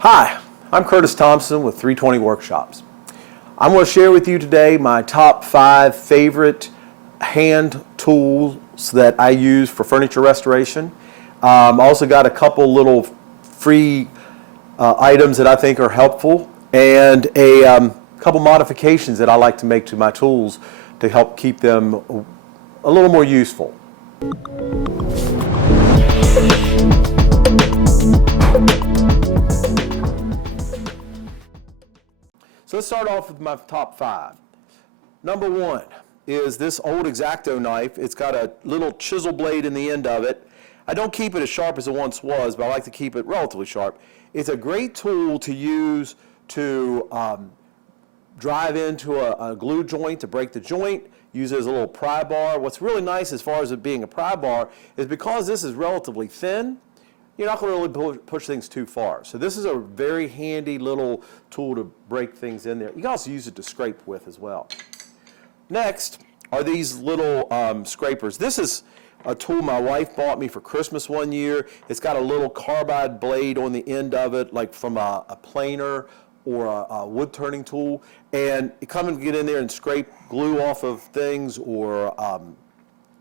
Hi, I'm Curtis Thompson with 320 Workshops. I'm going to share with you today my top 5 favorite hand tools that I use for furniture restoration. I also got a couple little free items that I think are helpful and a couple modifications that I like to make to my tools to help keep them a little more useful. So let's start off with my top 5. Number 1 is this old X-Acto knife. It's got a little chisel blade in the end of it. I don't keep it as sharp as it once was, but I like to keep it relatively sharp. It's a great tool to use to drive into a glue joint to break the joint. Use it as a little pry bar. What's really nice as far as it being a pry bar is because this is relatively thin, you're not going to really push things too far. So this is a very handy little tool to break things in there. You can also use it to scrape with as well. Next are these little scrapers. This is a tool my wife bought me for Christmas one year. It's got a little carbide blade on the end of it, like from a planer or a wood turning tool. And it comes and get in there and scrape glue off of things or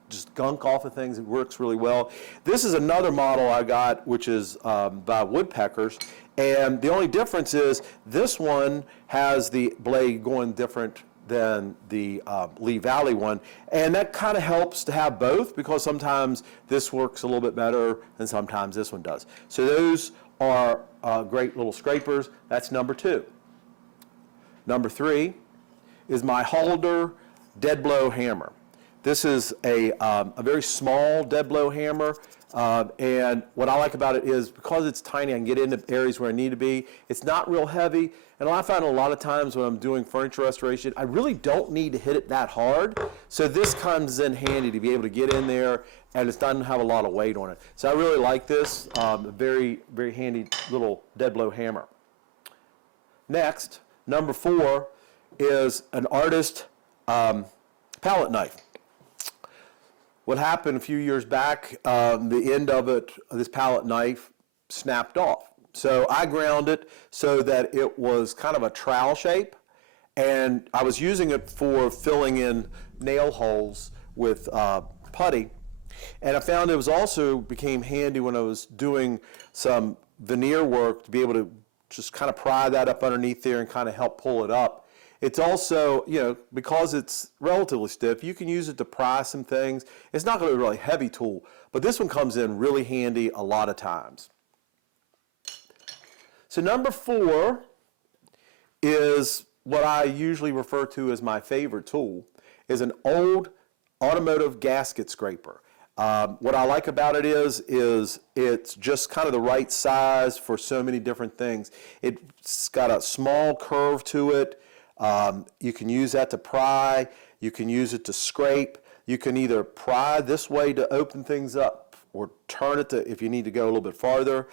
just gunk off of things. It works really well. This is another model I got, which is by Woodpeckers, and the only difference is this one has the blade going different than the Lee Valley one, and that kind of helps to have both because sometimes this works a little bit better and sometimes this one does. So those are great little scrapers. That's number 2. Number 3 is my Halder dead blow hammer. This is a very small dead blow hammer, and what I like about it is because it's tiny, I can get into areas where I need to be. It's not real heavy, and I find a lot of times when I'm doing furniture restoration, I really don't need to hit it that hard, so this comes in handy to be able to get in there, and it doesn't have a lot of weight on it. So I really like this, very, very handy little dead blow hammer. Next, number 4 is an artist pallet knife. What happened a few years back, the end of it, this pallet knife, snapped off. So I ground it so that it was kind of a trowel shape, and I was using it for filling in nail holes with putty. And I found it was also became handy when I was doing some veneer work to be able to just kind of pry that up underneath there and kind of help pull it up. It's also, because it's relatively stiff, you can use it to pry some things. It's not going to be a really heavy tool, but this one comes in really handy a lot of times. So number 4 is what I usually refer to as my favorite tool, is an old automotive gasket scraper. What I like about it is it's just kind of the right size for so many different things. It's got a small curve to it. You can use that to pry, you can use it to scrape, you can either pry this way to open things up or turn it to if you need to go a little bit farther.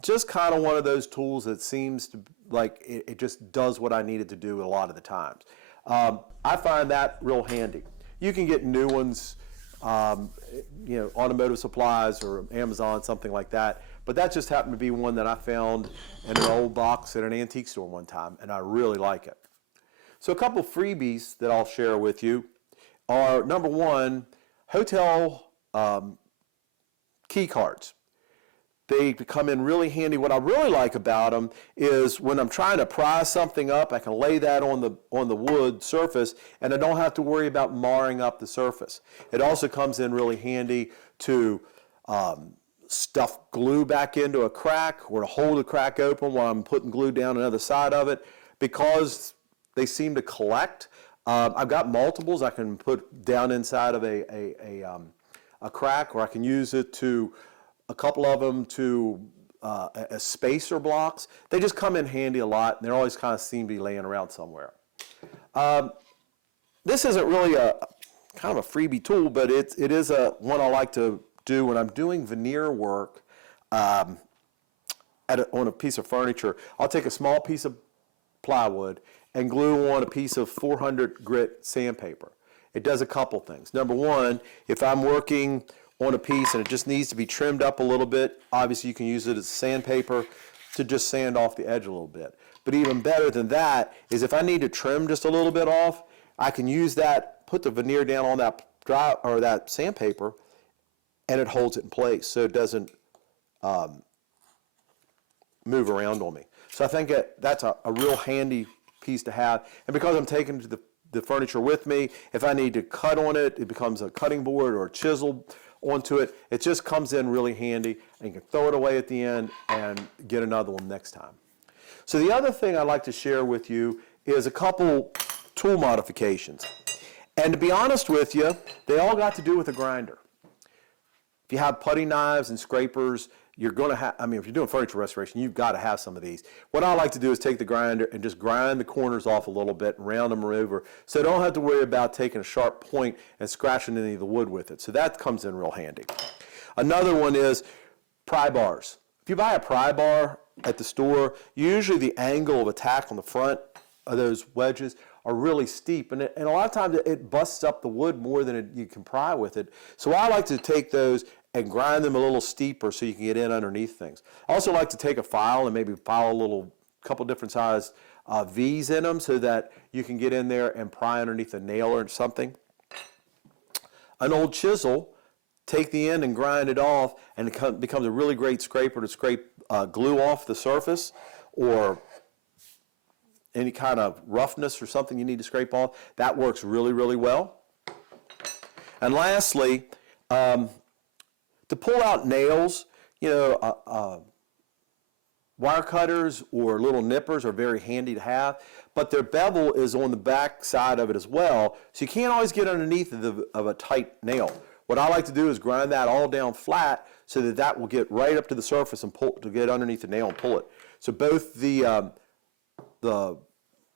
Just kind of one of those tools that seems to like it just does what I need it to do a lot of the times. I find that real handy. You can get new ones, automotive supplies or Amazon, something like that. But that just happened to be one that I found in an old box at an antique store one time, and I really like it. So a couple freebies that I'll share with you are, number 1, hotel key cards. They come in really handy. What I really like about them is when I'm trying to pry something up, I can lay that on the wood surface, and I don't have to worry about marring up the surface. It also comes in really handy to stuff glue back into a crack or to hold the crack open while I'm putting glue down another side of it. Because they seem to collect, I've got multiples I can put down inside of a crack, or I can use it to a couple of them to as spacer blocks. They just come in handy a lot, and they always kind of seem to be laying around somewhere. This isn't really a kind of a freebie tool, but it is one I like to do when I'm doing veneer work on a piece of furniture. I'll take a small piece of plywood and glue on a piece of 400 grit sandpaper. It does a couple things. Number 1, if I'm working on a piece and it just needs to be trimmed up a little bit, obviously you can use it as sandpaper. to just sand off the edge a little bit. But even better than that is if I need to trim just a little bit off, I can use that, put the veneer down on that that sandpaper, and it holds it in place so it doesn't move around on me. So I think that's a real handy piece to have. And because I'm taking the furniture with me, if I need to cut on it, it becomes a cutting board or a chisel onto it. It just comes in really handy, and you can throw it away at the end and get another one next time. So the other thing I'd like to share with you is a couple tool modifications. And to be honest with you, they all got to do with a grinder. If you have putty knives and scrapers, you're going to have, I mean, if you're doing furniture restoration, you've got to have some of these. What I like to do is take the grinder and just grind the corners off a little bit and round them over, so I don't have to worry about taking a sharp point and scratching any of the wood with it. So that comes in real handy. Another one is pry bars. If you buy a pry bar at the store, usually the angle of attack on the front of those wedges are really steep, and a lot of times it busts up the wood more than you can pry with it. So I like to take those and grind them a little steeper so you can get in underneath things. I also like to take a file and maybe file a couple different size V's in them so that you can get in there and pry underneath a nail or something. An old chisel, take the end and grind it off, and it becomes a really great scraper to scrape glue off the surface or any kind of roughness or something you need to scrape off. That works really, really well. And lastly, to pull out nails, wire cutters or little nippers are very handy to have, but their bevel is on the back side of it as well, so you can't always get underneath of a tight nail. What I like to do is grind that all down flat so that will get right up to the surface and pull to get underneath the nail and pull it. So both the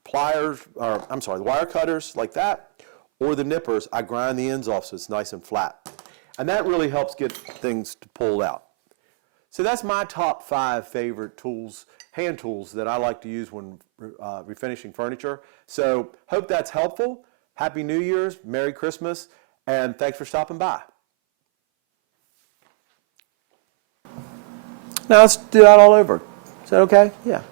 pliers, or I'm sorry, the wire cutters like that, or the nippers, I grind the ends off so it's nice and flat. And that really helps get things to pull out. So that's my top 5 favorite tools, hand tools that I like to use when refinishing furniture. So hope that's helpful. Happy New Year's, Merry Christmas, and thanks for stopping by. Now let's do that all over. Is that okay? Yeah.